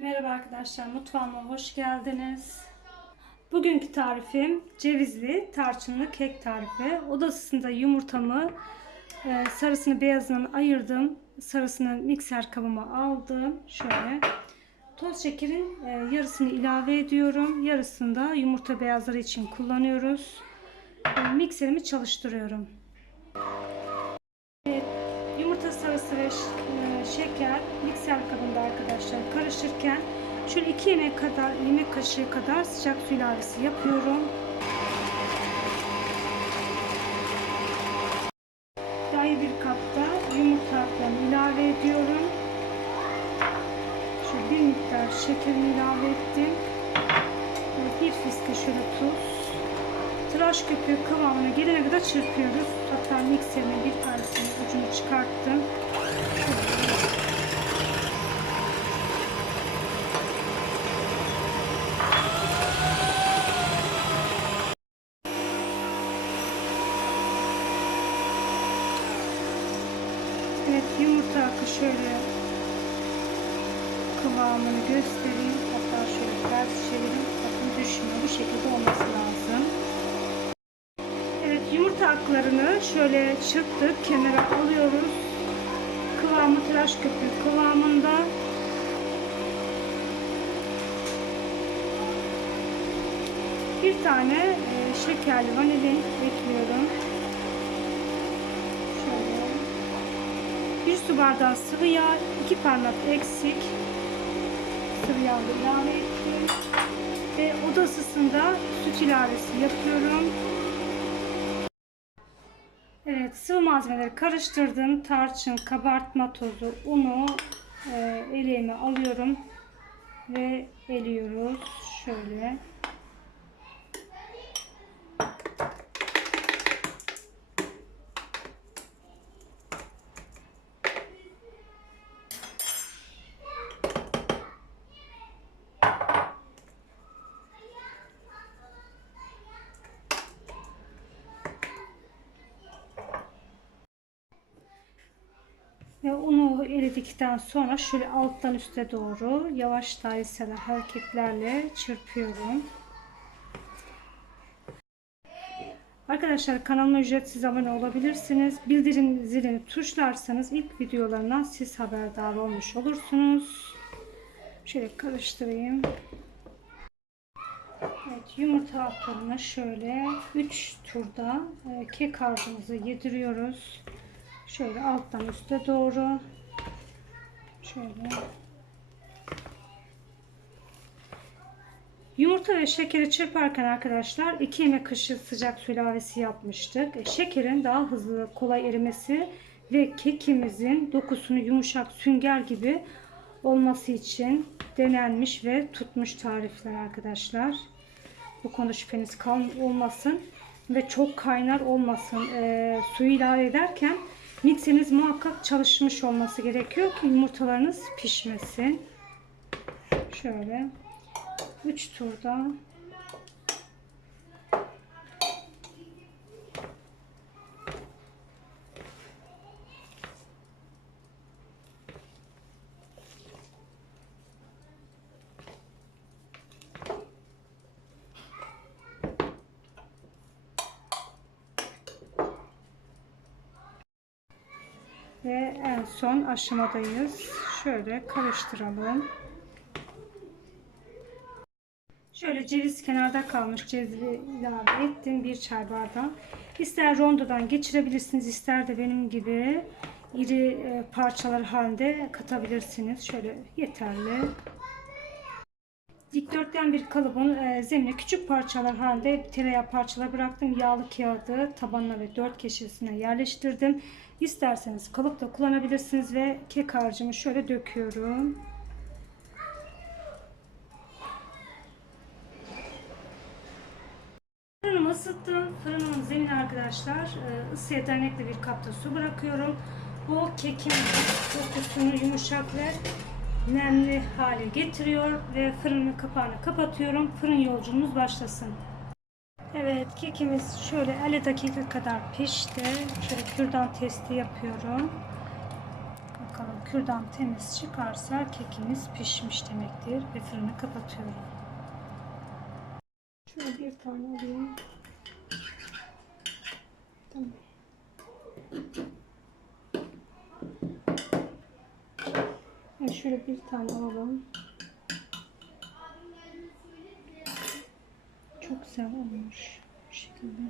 Merhaba arkadaşlar, mutfağıma hoş geldiniz. Bugünkü tarifim cevizli tarçınlı kek tarifi. Oda ısısında yumurtamı e, sarısını beyazını ayırdım. Sarısını mikser kabıma aldım. Şöyle. Toz şekerin e, yarısını ilave ediyorum. Yarısını da yumurta beyazları için kullanıyoruz. E, mikserimi çalıştırıyorum. Ş- e, şeker mikser kabında arkadaşlar karışırken şöyle 2 yemek kadar yemek kaşığı kadar sıcak su ilavesi yapıyorum. Ayrı bir kapta yumurtalarını ilave ediyorum. Şöyle bir miktar şekerini ilave ettim. Bir fiske şöyle tuz. Tıraş köpüğü kıvamına gelene kadar çırpıyoruz. Hatta mikserimin bir tanesini ucunu çıkarttım. Evet yumurta akı şöyle kıvamını göstereyim. Hatta şöyle ters çevireyim. Bakın düşmüyor. Bu şekilde olması lazım. Aklarını şöyle çırptık. Kenara alıyoruz. Kıvamı tıraş köpüğü kıvamında. Bir tane e, şekerli vanilin ekliyorum. Şöyle. Bir su bardağı sıvı yağ, iki parmak eksik sıvı yağ ilave ettim. Ve oda ısısında süt ilavesi yapıyorum. Evet sıvı malzemeleri karıştırdım. Tarçın, kabartma tozu, unu e, eleğime alıyorum. Ve eliyoruz. Şöyle. Ve eridikten sonra şöyle alttan üste doğru yavaş dairesel hareketlerle çırpıyorum. Arkadaşlar kanalıma ücretsiz abone olabilirsiniz. Bildirim zilini tuşlarsanız ilk videolarından siz haberdar olmuş olursunuz. Şöyle karıştırayım. Evet, yumurta haplarına şöyle 3 turda e, kek harcımızı yediriyoruz. Şöyle alttan üste doğru. Şöyle. Yumurta ve şekeri çırparken arkadaşlar 2 yemek kaşığı sıcak su ilavesi yapmıştık. E, Şekerin daha hızlı kolay erimesi ve kekimizin dokusunu yumuşak sünger gibi olması için denenmiş ve tutmuş tarifler arkadaşlar. Bu konuda şüpheniz kal olmasın ve çok kaynar olmasın. E, suyu ilave ederken Mikseriniz muhakkak çalışmış olması gerekiyor ki yumurtalarınız pişmesin. Şöyle 3 turda Ve en son aşamadayız. Şöyle karıştıralım. Şöyle ceviz kenarda kalmış cevizi ilave ettim. Bir çay bardağı. İster rondodan geçirebilirsiniz. ister de benim gibi iri e, parçalar halinde katabilirsiniz. Şöyle yeterli. Dikdörtgen bir kalıbın e, zemine küçük parçalar halinde tereyağı parçalar bıraktım. Yağlı kağıdı tabanına ve dört köşesine yerleştirdim. İsterseniz kalıp da kullanabilirsiniz ve kek harcımı şöyle döküyorum. Fırınımı ısıttım. Fırınımın zemini arkadaşlar e, ısıya dernekli bir kapta su bırakıyorum. Bu kekin dokusunu yumuşak ve nemli hale getiriyor ve fırının kapağını kapatıyorum. Fırın yolculuğumuz başlasın. Evet kekimiz şöyle 50 dakika kadar pişti. Şöyle kürdan testi yapıyorum. Bakalım kürdan temiz çıkarsa kekimiz pişmiş demektir ve fırını kapatıyorum. Şöyle bir tane alayım. Tamam. Şöyle bir tane alalım. Çok güzel olmuş. Bu şekilde.